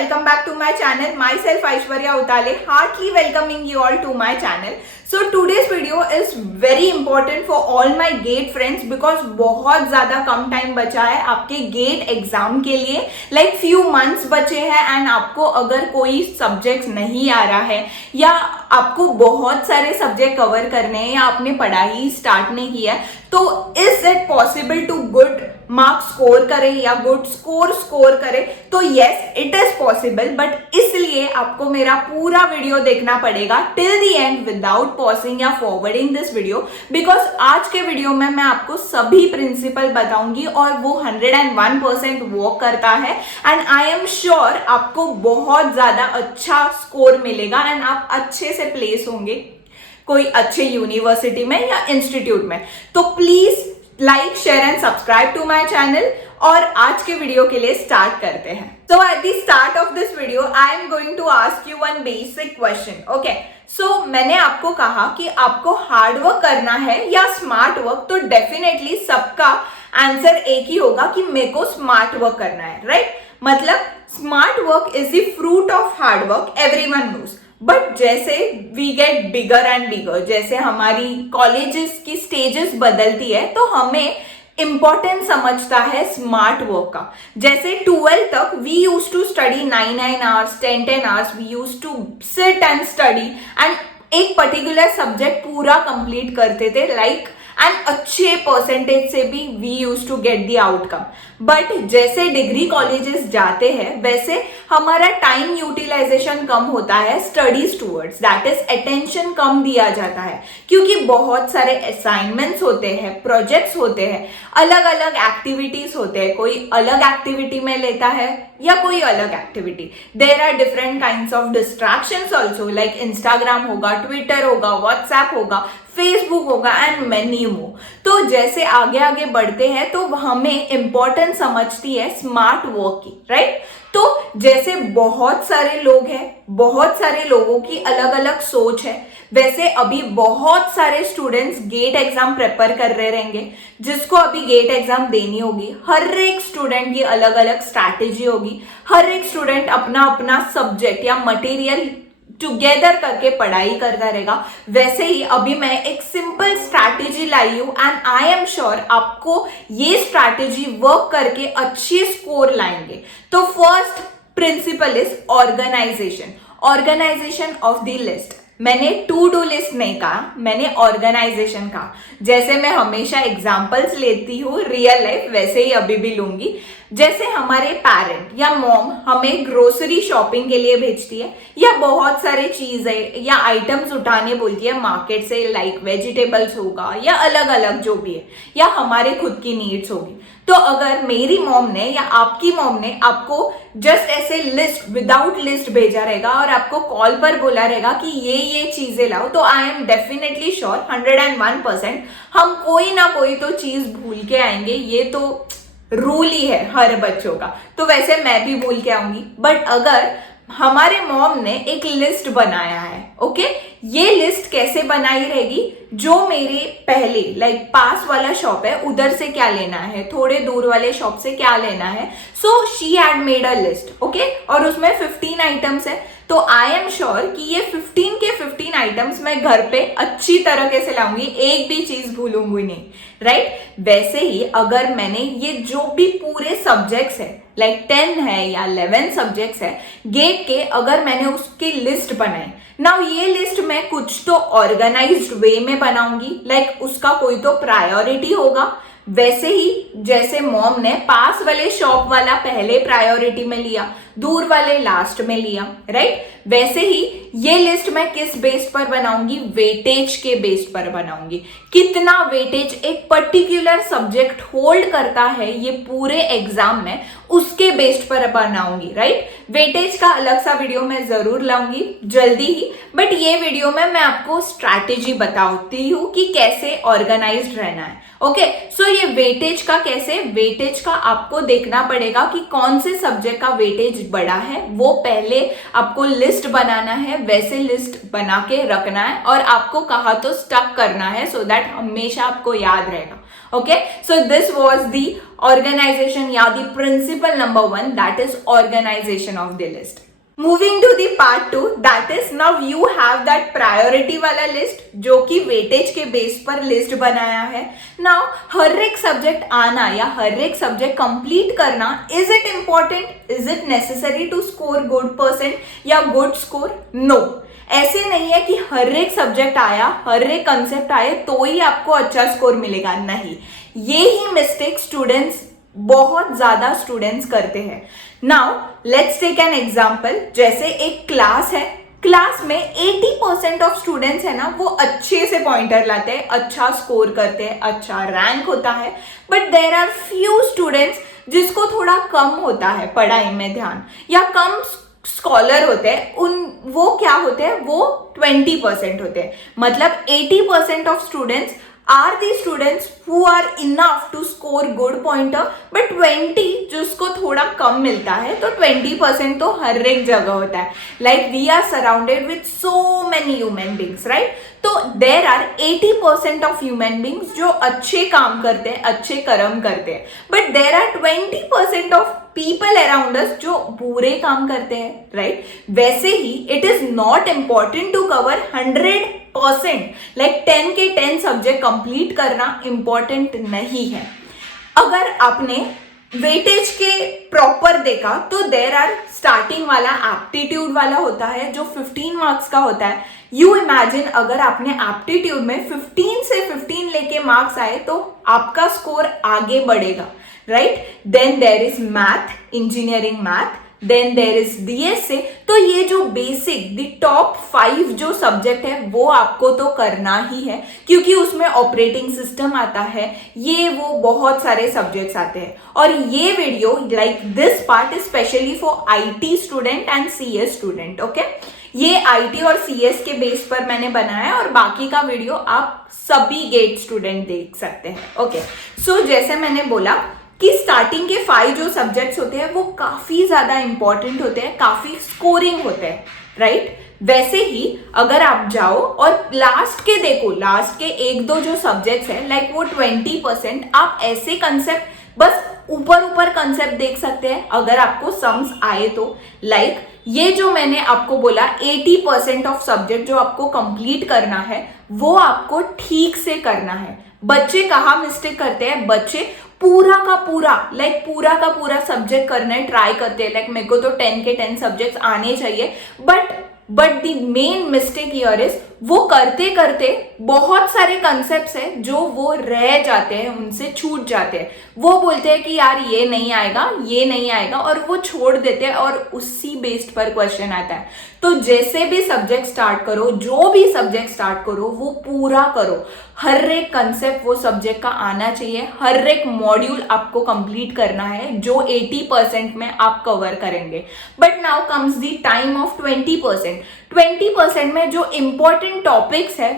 welcome back to my channel. Myself Aishwarya Utale, heartily welcoming you all to my channel. So today's video is very important for all my GATE friends because बहुत ज़्यादा कम time बचा है आपके GATE exam के लिए. like few months बचे हैं and आपको अगर कोई सब्जेक्ट नहीं आ रहा है या आपको बहुत सारे सब्जेक्ट कवर करने हैं या आपने पढ़ाई स्टार्ट नहीं किया है तो is it possible to good marks score करे या गुड स्कोर करे. तो yes it is possible, but इसलिए आपको मेरा पूरा वीडियो देखना पड़ेगा till the end without pausing या फॉरवर्डिंग दिस वीडियो, बिकॉज आज के वीडियो में मैं आपको सभी प्रिंसिपल बताऊंगी और वो 101% वर्क करता है एंड आई एम श्योर आपको बहुत ज्यादा अच्छा स्कोर मिलेगा एंड आप अच्छे से प्लेस होंगे कोई अच्छे यूनिवर्सिटी में या इंस्टीट्यूट में. तो please like share and subscribe to my channel और आज के वीडियो के लिए स्टार्ट करते हैं. So at the start of this video I am going to ask you one basic question. Okay, so मैंने आपको कहा कि आपको हार्ड वर्क करना है या स्मार्ट वर्क, तो डेफिनेटली सबका आंसर एक ही होगा कि मेरे को स्मार्ट वर्क करना है, राइट? मतलब smart work is the fruit of hard work, everyone knows. But जैसे we get bigger and bigger, जैसे हमारी कॉलेजेस की स्टेजेस बदलती है तो हमें इंपॉर्टेंट समझता है स्मार्ट वर्क का. जैसे 12 तक we use to study 9 hours 10 hours, we use to sit and study and एक पर्टिकुलर सब्जेक्ट पूरा कंप्लीट करते थे लाइक एंड अच्छे परसेंटेज से भी we use to get the outcome. But जैसे डिग्री कॉलेजेस जाते हैं वैसे हमारा टाइम यूटिलाइजेशन कम होता है studies towards, that is attention कम दिया जाता है क्योंकि बहुत सारे असाइनमेंट्स होते हैं, प्रोजेक्ट्स होते हैं, अलग अलग एक्टिविटीज होते हैं. कोई अलग एक्टिविटी में लेता है या कोई अलग activity. There are different kinds of distractions also, like Instagram होगा, ट्विटर होगा, व्हाट्सएप होगा, फेसबुक होगा एंड मेनी मोर. तो जैसे आगे आगे बढ़ते हैं तो हमें इंपॉर्टेंस समझती है स्मार्ट वर्क की, राइट? तो जैसे बहुत सारे लोग हैं, बहुत सारे लोगों की अलग अलग सोच है, वैसे अभी बहुत सारे स्टूडेंट्स गेट एग्जाम प्रिपेयर कर रहे रहेंगे जिसको अभी गेट एग्जाम देनी होगी. हर एक स्टूडेंट की अलग अलग स्ट्रैटेजी होगी, हर एक स्टूडेंट अपना अपना सब्जेक्ट या मटेरियल टुगेदर करके पढ़ाई करता रहेगा. वैसे ही अभी मैं एक सिंपल स्ट्रैटेजी लाई हूं एंड आई एम श्योर आपको ये स्ट्रैटेजी वर्क करके अच्छे स्कोर लाएंगे. तो first principle is organisation. Organisation of the list. मैंने टू डू लिस्ट नहीं कहा, मैंने ऑर्गेनाइजेशन कहा. जैसे मैं हमेशा एग्जांपल्स लेती हूँ रियल लाइफ, वैसे ही अभी भी लूंगी. जैसे हमारे पेरेंट या मॉम हमें ग्रोसरी शॉपिंग के लिए भेजती है या बहुत सारे चीजें या आइटम्स उठाने बोलती है मार्केट से, लाइक वेजिटेबल्स होगा या अलग अलग जो भी है, या हमारे खुद की नीड्स होगी. तो अगर मेरी मॉम ने या आपकी मॉम ने आपको जस्ट ऐसे लिस्ट विदाउट लिस्ट भेजा रहेगा और आपको कॉल पर बोला रहेगा कि ये चीजें लाओ, तो आई एम डेफिनेटली श्योर 101% हम कोई ना कोई तो चीज भूल के आएंगे. ये तो रूल ही है हर बच्चों का, तो वैसे मैं भी भूल के आऊंगी. बट अगर हमारे मॉम ने एक लिस्ट बनाया है, ओके, ये लिस्ट कैसे बनाई रहेगी, जो मेरे पहले लाइक पास वाला शॉप है उधर से क्या लेना है, थोड़े दूर वाले शॉप से क्या लेना है. So she had made a list, okay, और उसमें 15 आइटम्स है. तो आई एम श्योर कि ये 15 के 15 आइटम्स मैं घर पे अच्छी तरीके से लाऊंगी, एक भी चीज भूलूंगी नहीं, राइट? वैसे ही अगर मैंने ये जो भी पूरे सब्जेक्ट्स है लाइक 10 है या 11 सब्जेक्ट्स है गेट के, अगर मैंने उसकी लिस्ट बनाई, नाउ ये लिस्ट मैं कुछ तो ऑर्गेनाइज्ड वे में बनाऊंगी, लाइक उसका कोई तो प्रायोरिटी होगा. वैसे ही जैसे मॉम ने पास वाले शॉप वाला पहले प्रायोरिटी में लिया, दूर वाले लास्ट में लिया, राइट? वैसे ही ये लिस्ट मैं किस बेस पर बनाऊंगी, वेटेज के बेस पर बनाऊंगी. कितना वेटेज एक पर्टिकुलर सब्जेक्ट होल्ड करता है ये पूरे एग्जाम में, उसके बेस पर बनाऊंगी, राइट? वेटेज का अलग सा वीडियो मैं जरूर लाऊंगी जल्दी ही, बट ये वीडियो में मैं आपको स्ट्रैटेजी बताती हूँ कि कैसे ऑर्गेनाइज्ड रहना है. ओके, सो ये वेटेज का कैसे, वेटेज का आपको देखना पड़ेगा कि कौन से सब्जेक्ट का वेटेज बड़ा है, वो पहले आपको लिस्ट बनाना है, वैसे लिस्ट बना के रखना है और आपको कहा तो स्टक करना है सो दैट हमेशा आपको याद रहेगा. Okay, so this was the organization या the principle number 1, that is organization of the list. Moving to the part 2, that is now you have that priority वाला list जो कि वेटेज के बेस पर लिस्ट बनाया है. नाउ हर एक subject आना या हर एक सब्जेक्ट कंप्लीट करना, is it important, is it necessary to score good percent या गुड स्कोर? नो, ऐसे नहीं है कि हर एक सब्जेक्ट आया, हर एक कंसेप्ट आए तो ही आपको अच्छा स्कोर मिलेगा. नहीं, ये ही मिस्टेक स्टूडेंट्स, बहुत ज्यादा स्टूडेंट्स करते हैं. Now let's take an example. जैसे एक क्लास है, क्लास में 80% ऑफ स्टूडेंट्स है ना, वो अच्छे से पॉइंटर लाते हैं, अच्छा स्कोर करते हैं, अच्छा रैंक होता है. But there are few students जिसको थोड़ा कम होता है पढ़ाई में ध्यान, या कम स्कॉलर होते हैं. वो क्या होते हैं, वो 20% होते हैं. मतलब 80% of students are the students who are enough to score good pointer, but 20 जिसको थोड़ा कम मिलता है. तो 20% तो हर एक जगह होता है. Like we are surrounded with so many human beings, right? तो there are 80% of human beings जो अच्छे काम करते हैं, अच्छे कर्म करते हैं, but there are 20% of people around us जो बुरे काम करते हैं, right? वैसे ही it is not important to cover 100%, like 10 के 10 सब्जेक्ट कंप्लीट करना इंपॉर्टेंट नहीं है. अगर आपने वेटेज के प्रॉपर देखा तो देर आर स्टार्टिंग वाला एप्टीट्यूड वाला होता है जो 15 मार्क्स का होता है. यू इमेजिन अगर आपने एप्टीट्यूड में 15 से 15 लेके मार्क्स आए तो आपका स्कोर आगे बढ़ेगा, right? Then there is math, engineering math, then there is DSA. तो ये जो बेसिक द टॉप 5 जो सब्जेक्ट है वो आपको तो करना ही है, क्योंकि उसमें ऑपरेटिंग सिस्टम आता है, ये वो बहुत सारे सब्जेक्ट्स आते हैं. और ये video like this part is specially for IT student and CS student. Okay, ये आईटी और सीएस के बेस पर मैंने बनाया है और बाकी का वीडियो आप सभी गेट स्टूडेंट देख सकते हैं. ओके, सो जैसे मैंने बोला कि स्टार्टिंग के 5 जो सब्जेक्ट्स होते हैं वो काफी ज्यादा इंपॉर्टेंट होते हैं, काफी स्कोरिंग होते हैं, राइट? वैसे ही अगर आप जाओ और लास्ट के देखो, लास्ट के 1-2 जो सब्जेक्ट्स है लाइक वो 20%, आप ऐसे कंसेप्ट बस ऊपर ऊपर कंसेप्ट देख सकते हैं अगर आपको सम्स आए तो. लाइक ये जो मैंने आपको बोला 80% ऑफ सब्जेक्ट जो आपको कंप्लीट करना है वो आपको ठीक से करना है. बच्चे कहाँ मिस्टेक करते हैं, बच्चे पूरा का पूरा सब्जेक्ट करने ट्राई करते हैं. लाइक मेरे को तो 10 के 10 सब्जेक्ट्स आने चाहिए, but the main mistake here is वो करते करते बहुत सारे कंसेप्ट्स हैं जो वो रह जाते हैं, उनसे छूट जाते हैं. वो बोलते हैं कि यार ये नहीं आएगा और वो छोड़ देते हैं और उसी बेस्ड पर क्वेश्चन आता है. तो जैसे भी सब्जेक्ट स्टार्ट करो, जो भी सब्जेक्ट स्टार्ट करो वो पूरा करो. हर एक कंसेप्ट वो सब्जेक्ट का आना चाहिए, हर एक मॉड्यूल आपको कंप्लीट करना है जो 80% में आप कवर करेंगे. But now comes the time of 20%. 20% में जो इंपॉर्टेंट टॉपिक्स है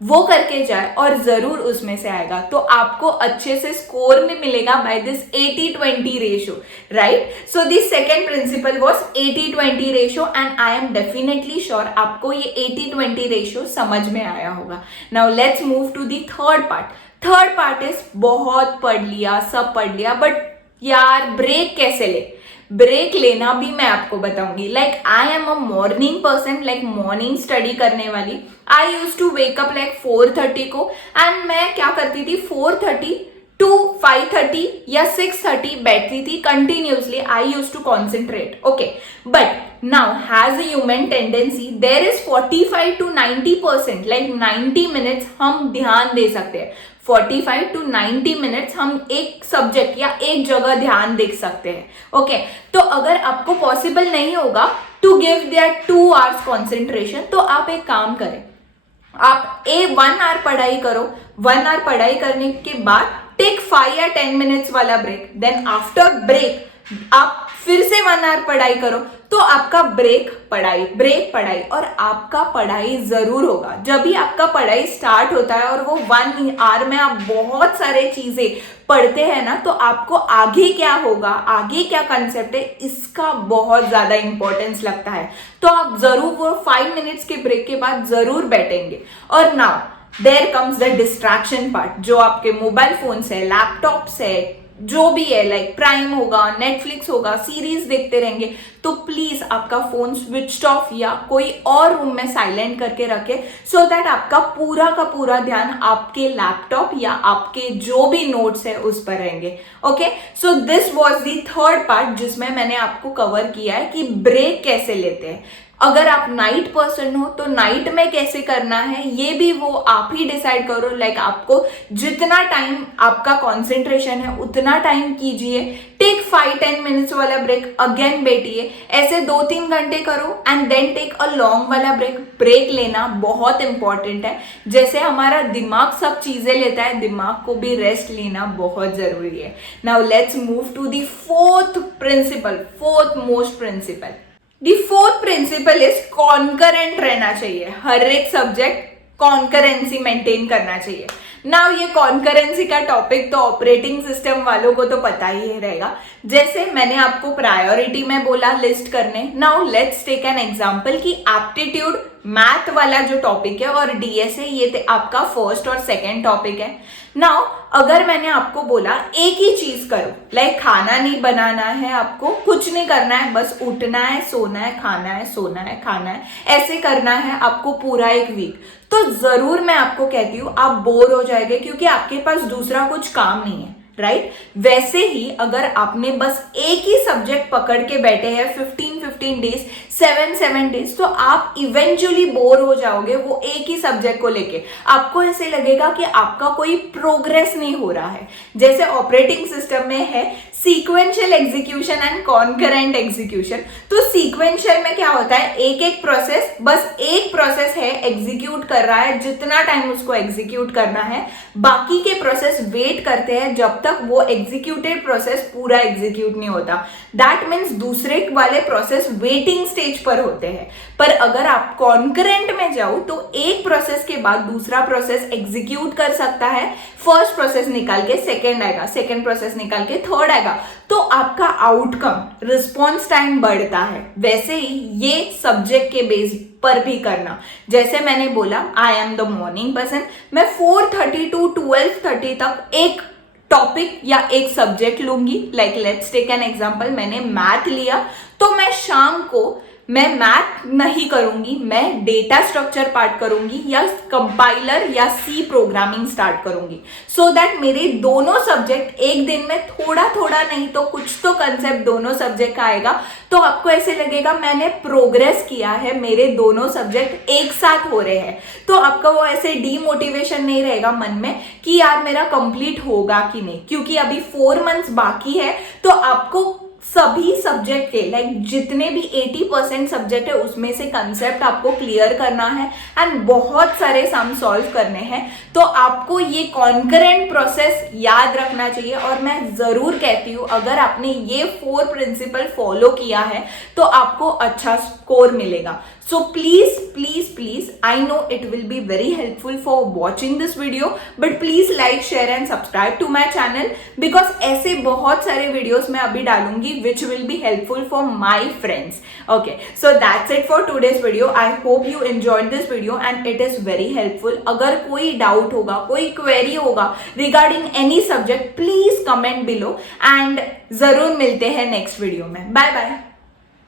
वो करके जाए और जरूर उसमें से आएगा. तो आपको अच्छे से स्कोर में मिलेगा by this 80-20 ratio, right? So this second principle was 80-20 ratio and I am definitely sure आपको ये 80-20 रेशियो समझ में आया होगा. Now let's move to the third part. Third part is बहुत पढ़ लिया, सब पढ़ लिया, बट यार ब्रेक कैसे ले? ब्रेक लेना भी मैं आपको बताऊंगी. Like I am a morning person, like morning study करने वाली. आई यूज टू वेकअप लाइक 4:30 को, एंड मैं क्या करती थी 4:30 to 5:30 या 6:30 बैठती थी continuously. I use to concentrate. Okay, but now has a human tendency there is 45 to 90%, like 90 minutes हम ध्यान दे सकते हैं. 45 to 90 मिनट्स हम एक सब्जेक्ट या एक जगह ध्यान देख सकते हैं. ओके, तो अगर आपको पॉसिबल नहीं होगा to give there 2 hours concentration, तो आप एक काम करें, आप 1 hour पढ़ाई करो. 1 hour पढ़ाई करने के बाद टेक 5 या 10 मिनट्स वाला ब्रेक. देन आफ्टर ब्रेक आप फिर से 1 hour पढ़ाई करो. तो आपका ब्रेक पढ़ाई और आपका पढ़ाई जरूर होगा. जब भी आपका पढ़ाई स्टार्ट होता है और वो 1 hour में आप बहुत सारे चीजें पढ़ते हैं ना, तो आपको आगे क्या होगा, आगे क्या कंसेप्ट है, इसका बहुत ज्यादा इंपॉर्टेंस लगता है. तो आप जरूर वो 5 मिनट्स के ब्रेक के बाद जरूर बैठेंगे. और now there comes the distraction part, जो आपके मोबाइल फोन से, लैपटॉप से, जो भी है, लाइक प्राइम होगा, नेटफ्लिक्स होगा, सीरीज देखते रहेंगे, तो प्लीज आपका फोन स्विच ऑफ या कोई और रूम में साइलेंट करके रखे, सो दैट आपका पूरा का पूरा ध्यान आपके लैपटॉप या आपके जो भी नोट्स है उस पर रहेंगे. Okay, so this was the third part जिसमें मैंने आपको कवर किया है कि ब्रेक कैसे लेते हैं. अगर आप नाइट पर्सन हो तो नाइट में कैसे करना है ये भी वो आप ही डिसाइड करो. लाइक आपको जितना टाइम आपका कॉन्सेंट्रेशन है उतना टाइम कीजिए. टेक 5-10 मिनट्स वाला ब्रेक, अगेन बैठिए, ऐसे 2-3 घंटे करो and then take a long वाला ब्रेक. ब्रेक लेना बहुत इंपॉर्टेंट है. जैसे हमारा दिमाग सब चीजें लेता है, दिमाग को भी रेस्ट लेना बहुत जरूरी है. Now let's move to the fourth principle, fourth most principle. The fourth principle is concurrent रहना चाहिए. हर एक सब्जेक्ट कॉन्करेंसी मेंटेन करना चाहिए. नाउ ये कॉन्करेंसी का टॉपिक तो ऑपरेटिंग सिस्टम वालों को तो पता ही रहेगा. जैसे मैंने आपको प्रायोरिटी में बोला लिस्ट करने. Now let's take an example कि एप्टीट्यूड मैथ वाला जो टॉपिक है और डीएस है, ये आपका फर्स्ट और सेकंड टॉपिक है. नाउ अगर मैंने आपको बोला एक ही चीज करो, लाइक खाना नहीं बनाना है, आपको कुछ नहीं करना है, बस उठना है, सोना है, खाना है, सोना है, खाना है, ऐसे करना है आपको पूरा एक वीक, तो जरूर मैं आपको कहती हूँ आप बोर हो जाएंगे क्योंकि आपके पास दूसरा कुछ काम नहीं है, राइट? वैसे ही अगर आपने बस एक ही सब्जेक्ट पकड़ के बैठे हैं 15 डेज, 7 डेज, तो आप इवेंचुअली बोर हो जाओगे वो एक ही सब्जेक्ट को लेके. आपको ऐसे लगेगा कि आपका कोई प्रोग्रेस नहीं हो रहा है. जैसे ऑपरेटिंग सिस्टम में है sequential execution and concurrent execution. तो सीक्वेंशियल में क्या होता है, एक एक प्रोसेस, बस एक प्रोसेस है एग्जीक्यूट कर रहा है, जितना टाइम उसको एग्जीक्यूट करना है, बाकी के प्रोसेस वेट करते हैं जब तक वो एग्जीक्यूटेड प्रोसेस पूरा एग्जीक्यूट नहीं होता. दैट मीन्स दूसरे वाले प्रोसेस वेटिंग स्टेज पर होते हैं. पर अगर आप कॉन्करेंट में जाओ तो एक प्रोसेस के बाद दूसरा प्रोसेस एग्जीक्यूट कर सकता है. फर्स्ट प्रोसेस निकाल के सेकेंड आएगा, सेकेंड प्रोसेस निकाल के थर्ड आएगा, तो आपका आउटकम, रिस्पॉन्स टाइम बढ़ता है. वैसे ही ये सब्जेक्ट के बेस पर भी करना. जैसे मैंने बोला I am the morning person, मैं 4:30 to 12:30 तक एक टॉपिक या एक सब्जेक्ट लूंगी. Like let's take an example, मैंने मैथ लिया तो मैं शाम को मैं मैथ नहीं करूंगी, मैं डेटा स्ट्रक्चर पार्ट करूंगी या कंपाइलर या सी प्रोग्रामिंग स्टार्ट करूंगी, सो दैट मेरे दोनों सब्जेक्ट एक दिन में थोड़ा थोड़ा नहीं तो कुछ तो कंसेप्ट दोनों सब्जेक्ट का आएगा. तो आपको ऐसे लगेगा मैंने प्रोग्रेस किया है, मेरे दोनों सब्जेक्ट एक साथ हो रहे हैं. तो आपका वो ऐसे डीमोटिवेशन नहीं रहेगा मन में कि यार मेरा कंप्लीट होगा कि नहीं, क्योंकि अभी 4 मंथ्स बाकी है. तो आपको सभी सब्जेक्ट के लाइक जितने भी 80% सब्जेक्ट है उसमें से कंसेप्ट आपको क्लियर करना है एंड बहुत सारे सम सॉल्व करने हैं. तो आपको ये कॉन्करेंट प्रोसेस याद रखना चाहिए. और मैं जरूर कहती हूँ अगर आपने ये 4 प्रिंसिपल फॉलो किया है तो आपको अच्छा स्कोर मिलेगा. So please, I know it will be very helpful for watching this video, but please like, share and subscribe to my channel because ऐसे बहुत सारे videos मैं अभी डालूंगी which will be helpful for my friends. Okay, so that's it for today's video. I hope you enjoyed this video and it is very helpful. अगर कोई doubt होगा, कोई query होगा regarding any subject, please comment below and जरूर मिलते हैं next video में. Bye bye.